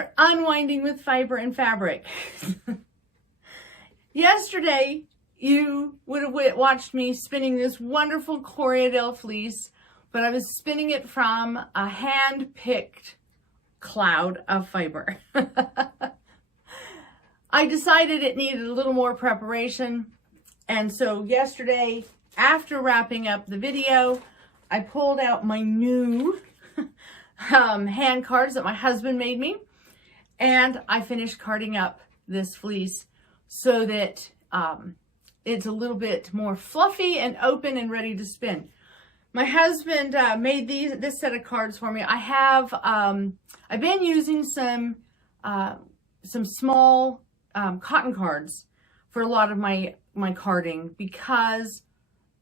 another Unwinding with Fiber and Fabric. Yesterday, you would have watched me spinning this wonderful Corriedale fleece, but I was spinning it from a hand-picked cloud of fiber. I decided it needed a little more preparation, and so yesterday, after wrapping up the video, I pulled out my new hand cards that my husband made me, and I finished carding up this fleece so that it's a little bit more fluffy and open and ready to spin. My husband made this set of cards for me. I have I've been using some small cotton cards for a lot of my carding because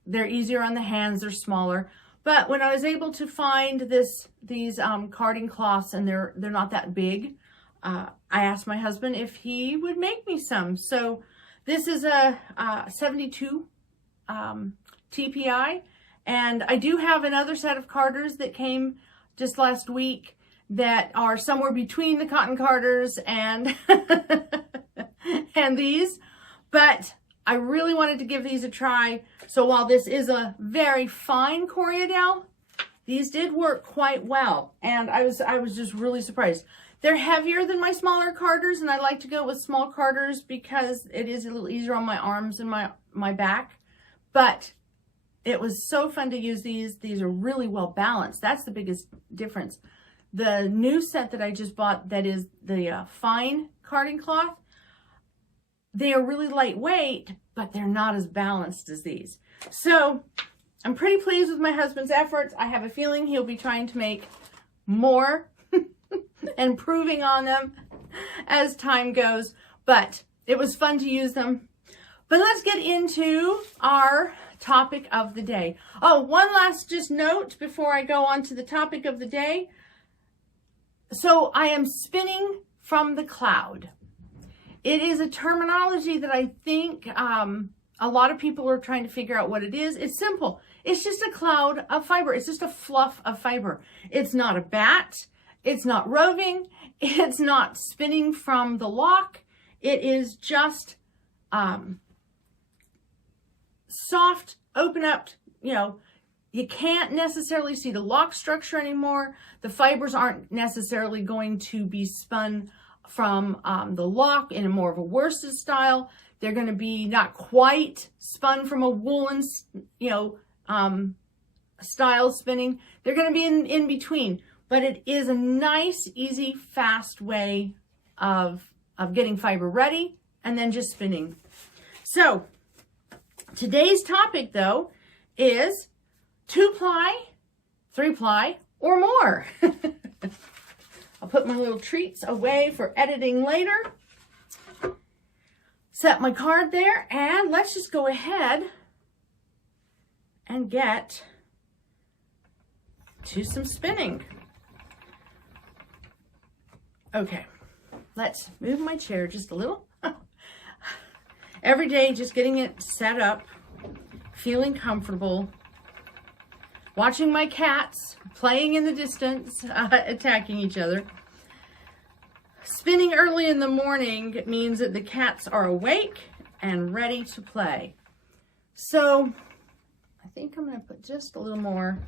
they're easier on the hands, they're smaller. But when I was able to find these carding cloths, and they're not that big, I asked my husband if he would make me some. So this is a 72 TPI, and I do have another set of carders that came just last week that are somewhere between the cotton carders and and these, but I really wanted to give these a try. So while this is a very fine Corriedale, these did work quite well, and I was just really surprised. They're heavier than my smaller carders, and I like to go with small carders because it is a little easier on my arms and my back. But it was so fun to use these. These are really well balanced. That's the biggest difference. The new set that I just bought, that is the fine carding cloth, they are really lightweight, but they're not as balanced as these. So I'm pretty pleased with my husband's efforts. I have a feeling he'll be trying to make more and improving on them as time goes, but it was fun to use them. But let's get into our topic of the day. Oh, one last just note before I go on to the topic of the day. So I am spinning from the cloud. It is a terminology that I think a lot of people are trying to figure out what it is. It's simple. It's just a cloud of fiber. It's just a fluff of fiber. It's not a bat. It's not roving. It's not spinning from the lock. It is just soft, open up, you can't necessarily see the lock structure anymore. The fibers aren't necessarily going to be spun from the lock in a more of a worsted style. They're going to be not quite spun from a woolen, style spinning. They're going to be in between, but it is a nice, easy, fast way of getting fiber ready and then just spinning. So today's topic, though, is 2-ply, 3-ply, or more. I'll put my little treats away for editing later. Set my card there, and let's just go ahead and get to some spinning. Okay, let's move my chair just a little. Every day, just getting it set up, feeling comfortable, watching my cats playing in the distance, attacking each other. Spinning early in the morning means that the cats are awake and ready to play. So I think I'm going to put just a little more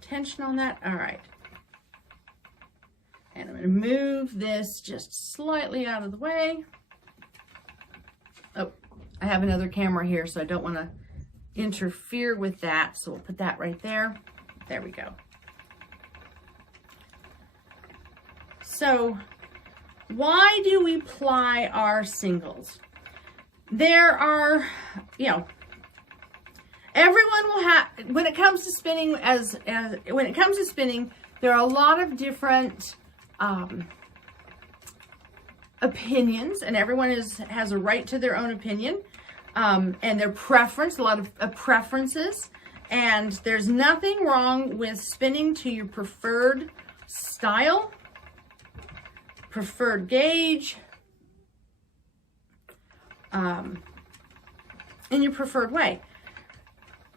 tension on that. All right. And I'm going to move this just slightly out of the way. Oh, I have another camera here, so I don't want to interfere with that. So we'll put that right there. There we go. So why do we ply our singles? There are, everyone will have, when it comes to spinning, when it comes to spinning, there are a lot of different opinions, and everyone has a right to their own opinion and their preference, a lot of preferences. And there's nothing wrong with spinning to your preferred style, preferred gauge, in your preferred way.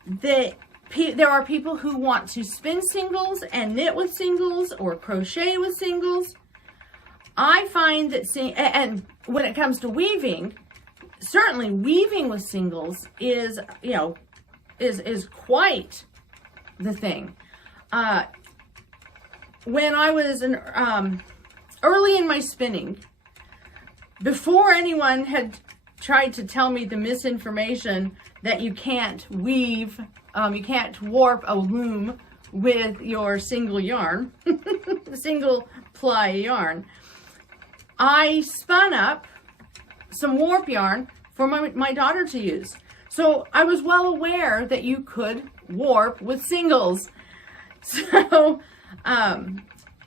There are people who want to spin singles and knit with singles or crochet with singles. I find that and when it comes to weaving, certainly weaving with singles is, you know, is quite the thing. When I was early in my spinning, before anyone had tried to tell me the misinformation that you can't weave, you can't warp a loom with your single yarn, single ply yarn, I spun up some warp yarn for my daughter to use. So I was well aware that you could warp with singles. So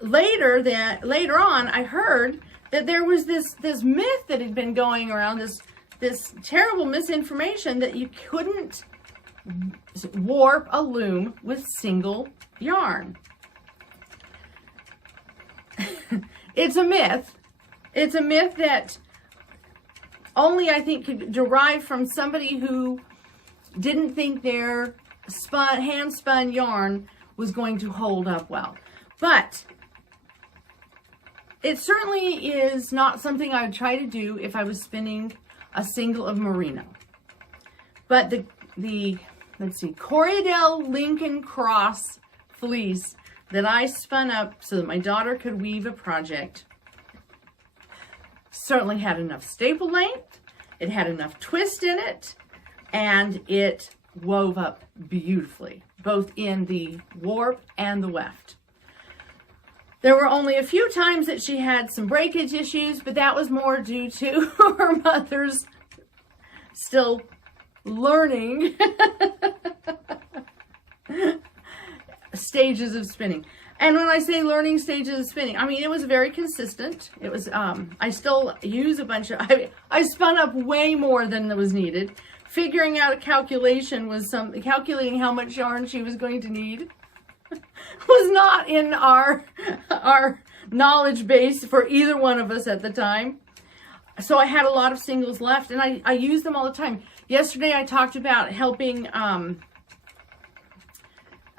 later on, I heard that there was this myth that had been going around, this terrible misinformation that you couldn't warp a loom with single yarn. It's a myth. It's a myth that only, I think, could derive from somebody who didn't think their hand-spun yarn was going to hold up well. But it certainly is not something I would try to do if I was spinning a single of Moreno. But the let's see, Corriedale Lincoln Cross fleece that I spun up so that my daughter could weave a project certainly had enough staple length, it had enough twist in it, and it wove up beautifully, both in the warp and the weft. There were only a few times that she had some breakage issues, but that was more due to her mother's still learning stages of spinning. And when I say learning stages of spinning, I mean, it was very consistent. It was, I still use a bunch of, I spun up way more than was needed. Figuring out a calculation was calculating how much yarn she was going to need was not in our knowledge base for either one of us at the time. So I had a lot of singles left, and I use them all the time. Yesterday I talked about helping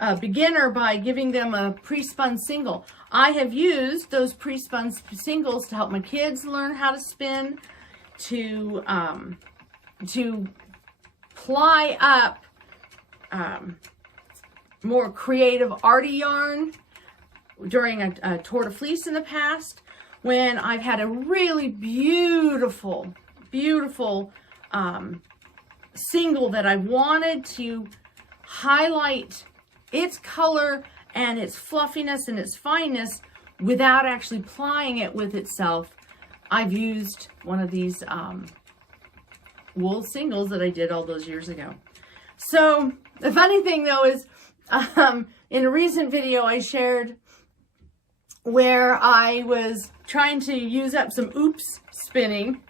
a beginner by giving them a pre-spun single. I have used those pre-spun singles to help my kids learn how to spin, to ply up more creative arty yarn during a Tour de Fleece in the past, when I've had a really beautiful, beautiful single that I wanted to highlight its color and its fluffiness and its fineness without actually plying it with itself. I've used one of these wool singles that I did all those years ago. So the funny thing though is, in a recent video I shared where I was trying to use up some oops spinning.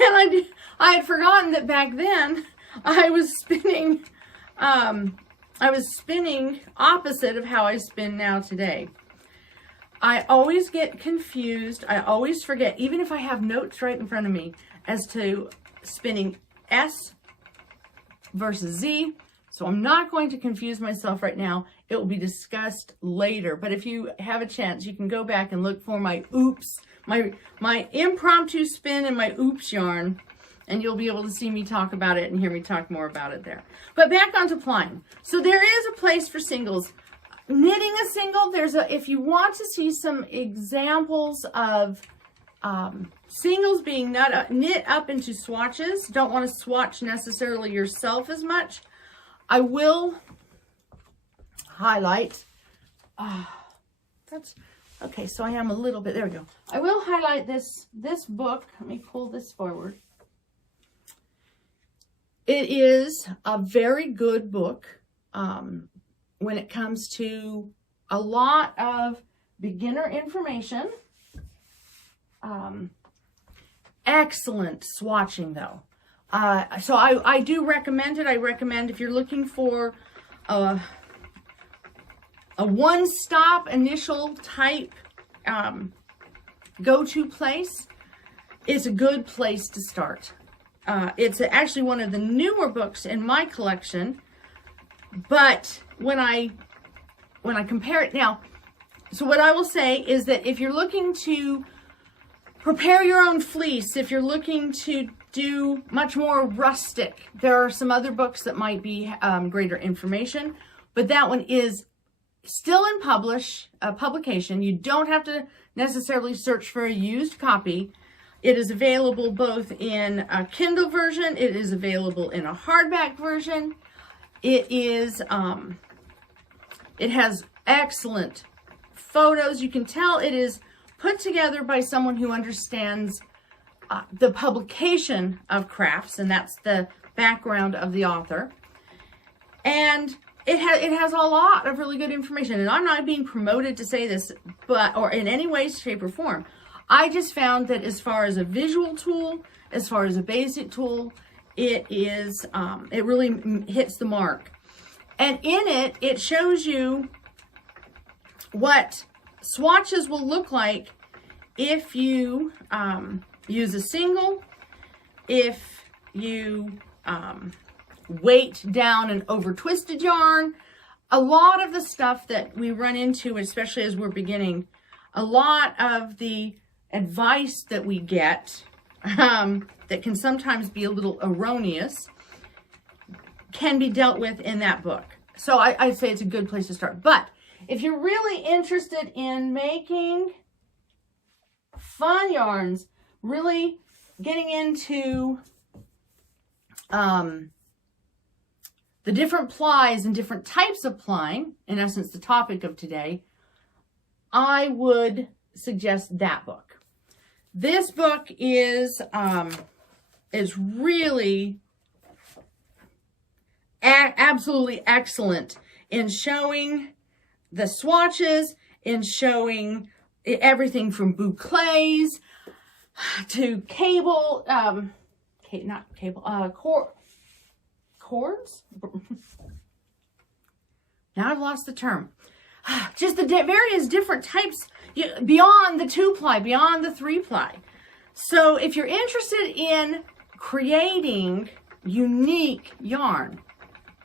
And I had forgotten that back then I was spinning opposite of how I spin now today. I always get confused. I always forget, even if I have notes right in front of me, as to spinning S versus Z. So I'm not going to confuse myself right now. It will be discussed later. But if you have a chance, you can go back and look for my oops, my impromptu spin and my oops yarn, and you'll be able to see me talk about it and hear me talk more about it there. But back onto plying. So there is a place for singles. Knitting a single, if you want to see some examples of singles being knit up into swatches, don't want to swatch necessarily yourself as much, I will highlight, that's, okay, so I am a little bit, there we go. I will highlight this book. Let me pull this forward. It is a very good book when it comes to a lot of beginner information. Excellent swatching though. So I do recommend it. I recommend if you're looking for a one-stop initial type go-to place, it's a good place to start. It's actually one of the newer books in my collection, but when I compare it now, So what I will say is that if you're looking to prepare your own fleece, if you're looking to do much more rustic, there are some other books that might be greater information, but that one is still in publication. You don't have to necessarily search for a used copy. It is available both in a Kindle version. It is available in a hardback version. It has excellent photos. You can tell it is put together by someone who understands the publication of crafts, and that's the background of the author. And it has a lot of really good information. And I'm not being promoted to say this, or in any way, shape, or form. I just found that as far as a visual tool, as far as a basic tool, it really hits the mark. And in it, it shows you what swatches will look like if you use a single, if you weight down an over twisted yarn. A lot of the stuff that we run into, especially as we're beginning, a lot of the advice that we get that can sometimes be a little erroneous can be dealt with in that book. So I'd say it's a good place to start. But if you're really interested in making fun yarns, really getting into the different plies and different types of plying, in essence the topic of today, I would suggest that book. This book is really absolutely excellent in showing the swatches, in showing everything from boucles to cable, cords? Now I've lost the term. Just the various different types beyond the 2-ply, beyond the 3-ply. So if you're interested in creating unique yarn,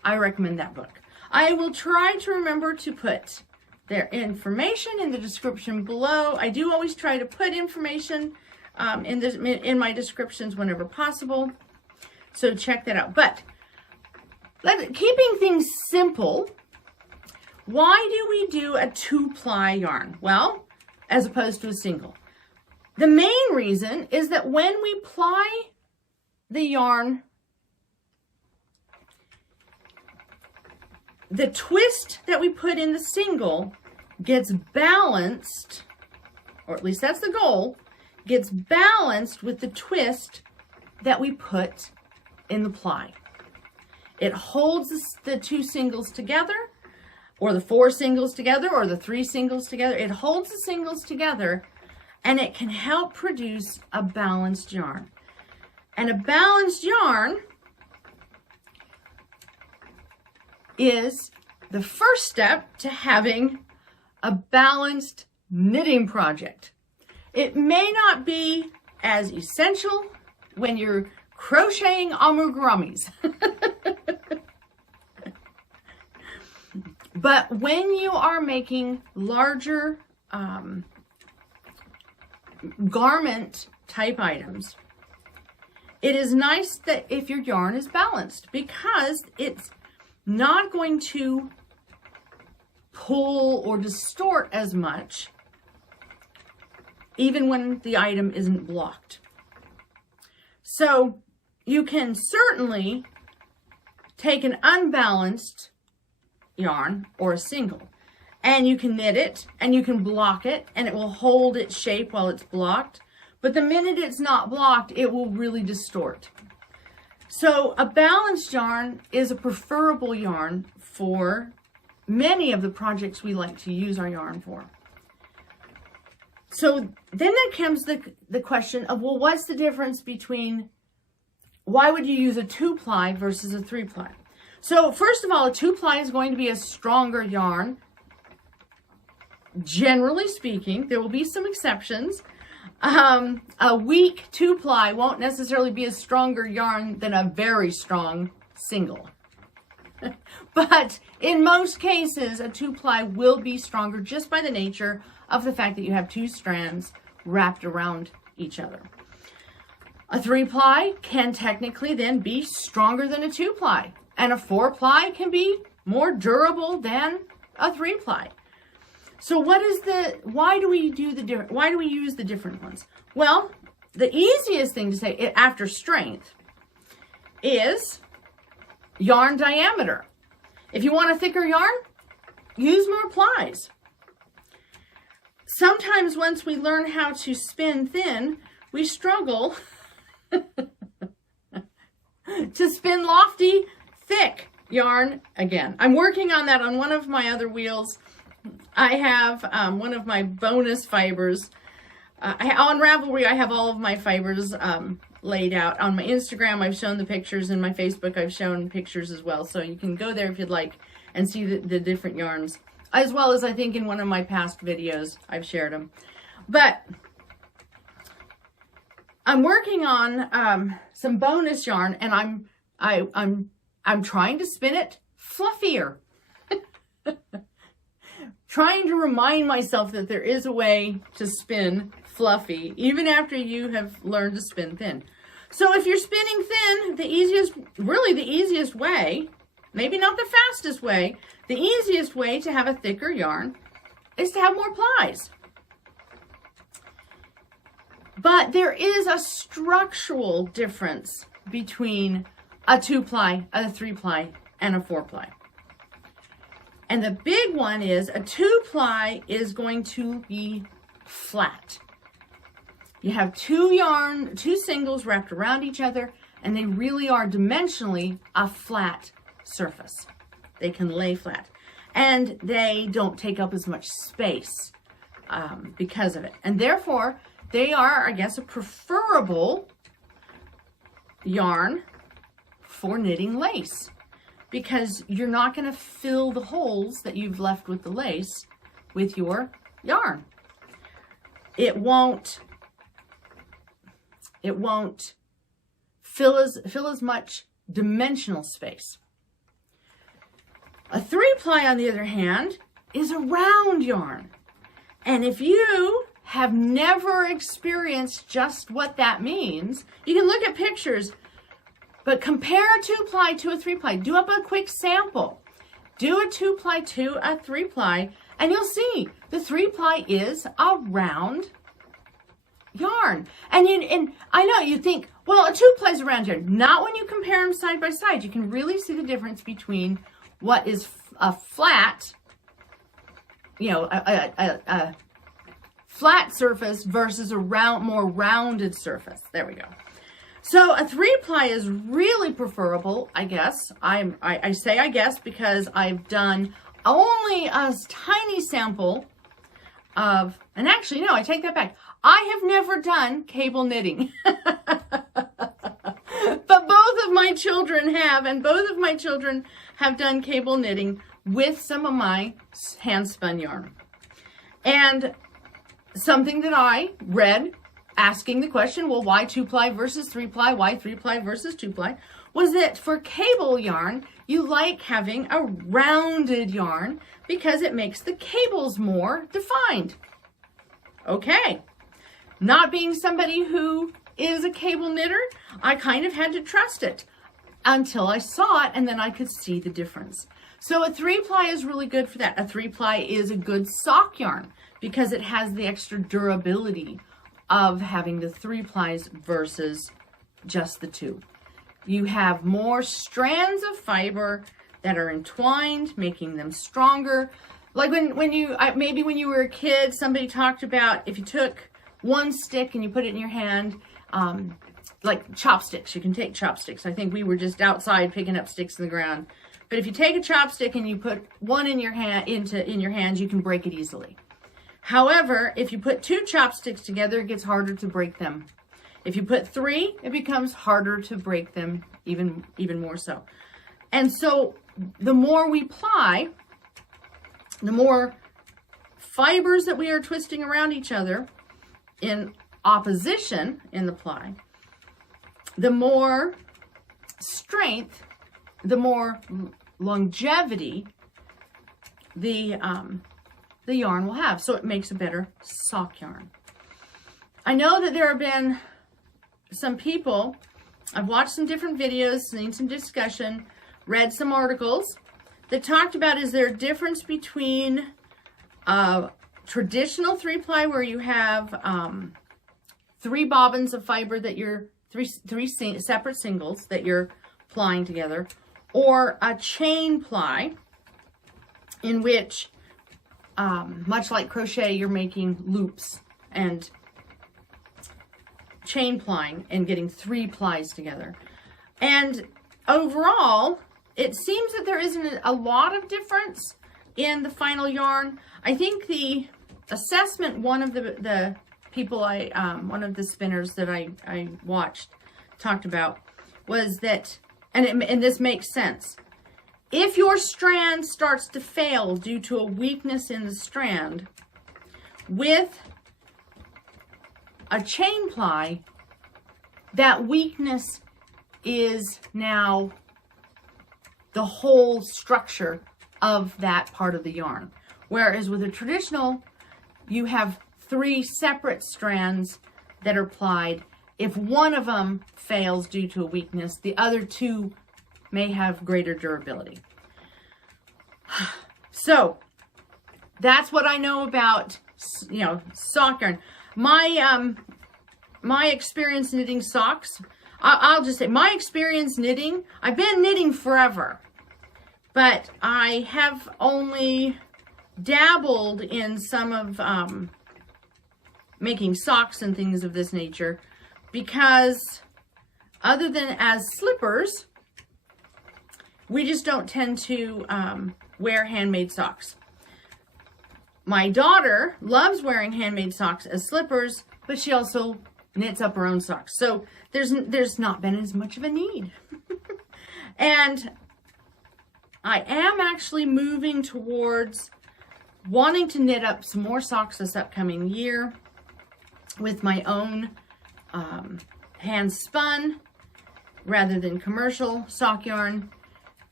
I recommend that book. I will try to remember to put their information in the description below. I do always try to put information in my descriptions whenever possible. So check that out. But keeping things simple, why do we do a 2-ply yarn? Well, as opposed to a single. The main reason is that when we ply the yarn, the twist that we put in the single gets balanced, or at least that's the goal, gets balanced with the twist that we put in the ply. It holds the 2 singles together, or the 4 singles together, or the 3 singles together. It holds the singles together, and it can help produce a balanced yarn. And a balanced yarn is the first step to having a balanced knitting project. It may not be as essential when you're crocheting amigurumis. But when you are making larger garment type items, it is nice that if your yarn is balanced, because it's not going to pull or distort as much even when the item isn't blocked. So you can certainly take an unbalanced yarn or a single, and you can knit it and you can block it, and it will hold its shape while it's blocked. But the minute it's not blocked, it will really distort. So a balanced yarn is a preferable yarn for many of the projects we like to use our yarn for. So then there comes the question of, well, what's the difference between, why would you use a 2-ply versus a 3-ply? So first of all, a 2-ply is going to be a stronger yarn. Generally speaking, there will be some exceptions. A weak 2-ply won't necessarily be a stronger yarn than a very strong single. But in most cases, a 2-ply will be stronger just by the nature of the fact that you have 2 strands wrapped around each other. A 3-ply can technically then be stronger than a 2-ply, and a 4-ply can be more durable than a 3-ply. So why do we use the different ones? Well, the easiest thing to say after strength is yarn diameter. If you want a thicker yarn, use more plies. Sometimes once we learn how to spin thin, we struggle to spin lofty, thick yarn again. I'm working on that on one of my other wheels. I have one of my bonus fibers. On Ravelry, I have all of my fibers laid out. On my Instagram, I've shown the pictures. In my Facebook, I've shown pictures as well. So you can go there if you'd like and see the different yarns. As well as I think in one of my past videos, I've shared them. But I'm working on some bonus yarn, and I'm trying to spin it fluffier. Trying to remind myself that there is a way to spin fluffy, even after you have learned to spin thin. So if you're spinning thin, the easiest way, maybe not the fastest way, the easiest way to have a thicker yarn is to have more plies. But there is a structural difference between a 2-ply, a 3-ply, and a 4-ply. And the big one is a 2-ply is going to be flat. You have 2 singles wrapped around each other, and they really are dimensionally a flat surface. They can lay flat. And they don't take up as much space because of it. And therefore, they are, I guess, a preferable yarn for knitting lace, because you're not going to fill the holes that you've left with the lace with your yarn. It won't fill as much dimensional space. A 3-ply, on the other hand, is a round yarn. And if you have never experienced just what that means, you can look at pictures, but compare a 2-ply to a 3-ply. Do up a quick sample. Do a 2-ply to a 3-ply, and you'll see the 3-ply is a round yarn. And I know you think, well, a 2-ply is a round yarn. Not when you compare them side by side. You can really see the difference between what is a flat, a flat surface versus a more rounded surface. There we go. So a 3-ply is really preferable, I guess. I say I guess because I've done only a tiny sample of, and actually, no, I take that back. I have never done cable knitting. But both of my children have, and both of my children have done cable knitting with some of my hand spun yarn. And something that I read asking the question, well, why 2-ply versus 3-ply? Why 3-ply versus 2-ply? Was that for cable yarn, you like having a rounded yarn because it makes the cables more defined. Okay. Not being somebody who is a cable knitter, I kind of had to trust it until I saw it, and then I could see the difference. So a 3-ply is really good for that. A 3-ply is a good sock yarn because it has the extra durability of having the 3-plies versus just the 2. You have more strands of fiber that are entwined, making them stronger. Like when you were a kid, somebody talked about if you took one stick and you put it in your hand, like chopsticks. You can take chopsticks. I think we were just outside picking up sticks in the ground. But if you take a chopstick and you put one in your hand, in your hands, you can break it easily. However, if you put 2 chopsticks together, it gets harder to break them. If you put 3, it becomes harder to break them, even more so. And so the more we ply, the more fibers that we are twisting around each other in opposition in the ply, the more strength, the more longevity the yarn will have. So it makes a better sock yarn. I know that there have been some people, I've watched some different videos, seen some discussion, read some articles that talked about, is there a difference between traditional 3-ply where you have 3 bobbins of fiber that you're, three separate singles that you're plying together, or a chain ply in which, much like crochet, you're making loops and chain plying and getting 3 plies together. And overall, it seems that there isn't a lot of difference in the final yarn. I think the assessment, one of the people one of the spinners that I watched talked about was that, and this makes sense, if your strand starts to fail due to a weakness in the strand, with a chain ply, that weakness is now the whole structure of that part of the yarn. Whereas with a traditional, you have 3 separate strands that are plied. If one of them fails due to a weakness, the other 2 may have greater durability. So that's what I know about, sock yarn. My experience knitting socks, I'll just say my experience knitting, I've been knitting forever, but I have only dabbled in some of making socks and things of this nature, because other than as slippers, we just don't tend to wear handmade socks. My daughter loves wearing handmade socks as slippers, but she also knits up her own socks. So there's not been as much of a need. And I am actually moving towards wanting to knit up some more socks this upcoming year with my own hand spun rather than commercial sock yarn.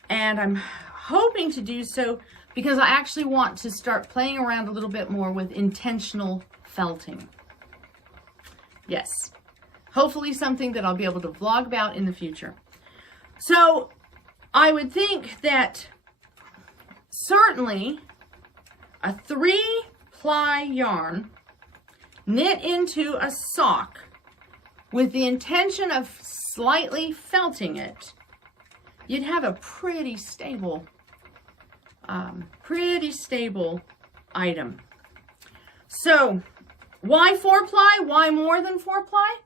And I'm hoping to do so because I actually want to start playing around a little bit more with intentional felting. Yes, hopefully something that I'll be able to vlog about in the future. So I would think that certainly a 3-ply yarn knit into a sock with the intention of slightly felting it, you'd have a pretty stable item. So why 4-ply? Why more than 4-ply?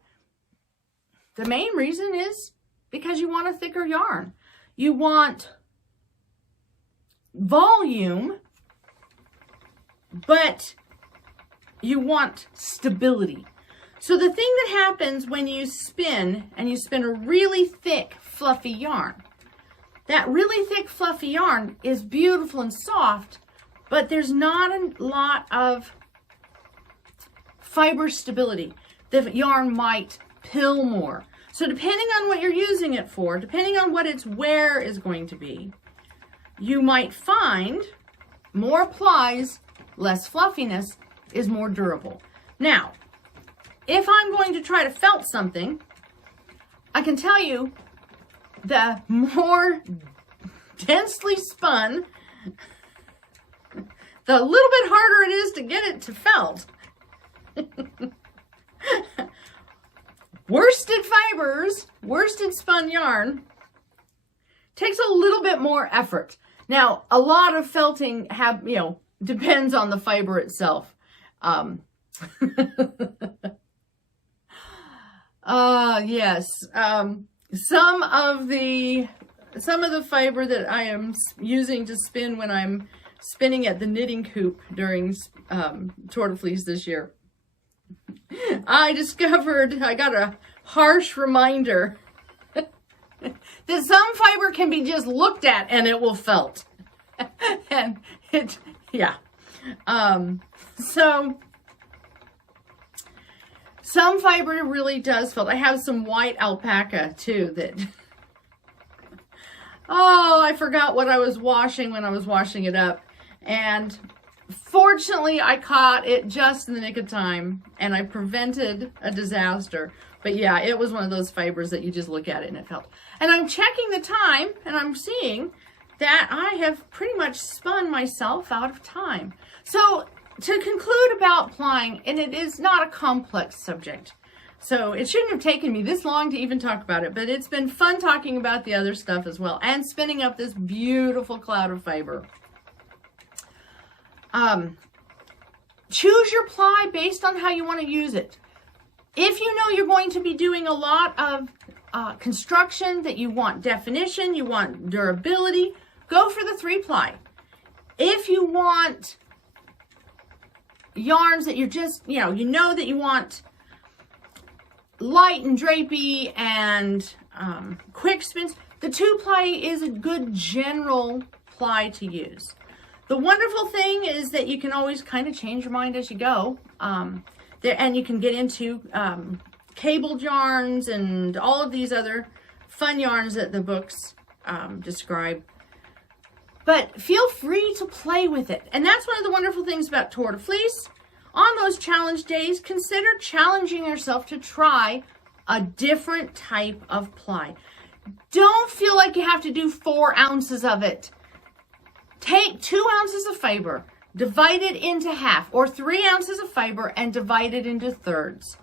The main reason is because you want a thicker yarn. You want volume, but you want stability. So the thing that happens when you spin, and you spin a really thick, fluffy yarn, that really thick, fluffy yarn is beautiful and soft, but there's not a lot of fiber stability. The yarn might pill more. So depending on what you're using it for, depending on what its wear is going to be, you might find more plies, less fluffiness, is more durable. Now, if I'm going to try to felt something, I can tell you the more densely spun, the little bit harder it is to get it to felt. Worsted fibers, worsted spun yarn takes a little bit more effort. Now, a lot of felting depends on the fiber itself. Yes. Some of the fiber that I am using to spin when I'm spinning at the knitting coop during Tour de Fleece this year, I discovered, I got a harsh reminder that some fiber can be just looked at and it will felt. And it, yeah. So some fiber really does felt. I have some white alpaca too that Oh, I forgot what I was washing when I was washing it up. And fortunately, I caught it just in the nick of time, and I prevented a disaster. But yeah, it was one of those fibers that you just look at it and it felt. And I'm checking the time, and I'm seeing that I have pretty much spun myself out of time. So to conclude about plying, and it is not a complex subject, so it shouldn't have taken me this long to even talk about it, but it's been fun talking about the other stuff as well, and spinning up this beautiful cloud of fiber. Choose your ply based on how you want to use it. If you know you're going to be doing a lot of construction, that you want definition, you want durability, go for the 3-ply. If you want yarns that you're just, you know that you want light and drapey and quick spins, the 2-ply is a good general ply to use. The wonderful thing is that you can always kind of change your mind as you go. And you can get into cabled yarns and all of these other fun yarns that the books describe. But feel free to play with it. And that's one of the wonderful things about Tour de Fleece. On those challenge days, consider challenging yourself to try a different type of ply. Don't feel like you have to do 4 ounces of it. Take 2 ounces of fiber, divide it into half, or 3 ounces of fiber and divide it into thirds.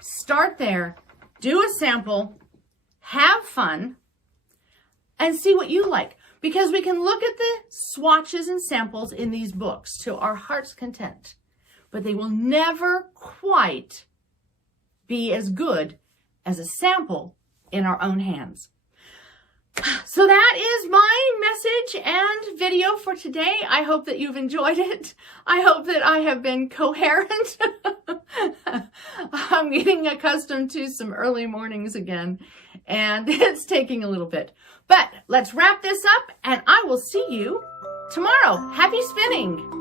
Start there, do a sample, have fun, and see what you like. Because we can look at the swatches and samples in these books to our heart's content, but they will never quite be as good as a sample in our own hands. So that is my message and video for today. I hope that you've enjoyed it. I hope that I have been coherent. I'm getting accustomed to some early mornings again, and it's taking a little bit. But let's wrap this up, and I will see you tomorrow. Happy spinning!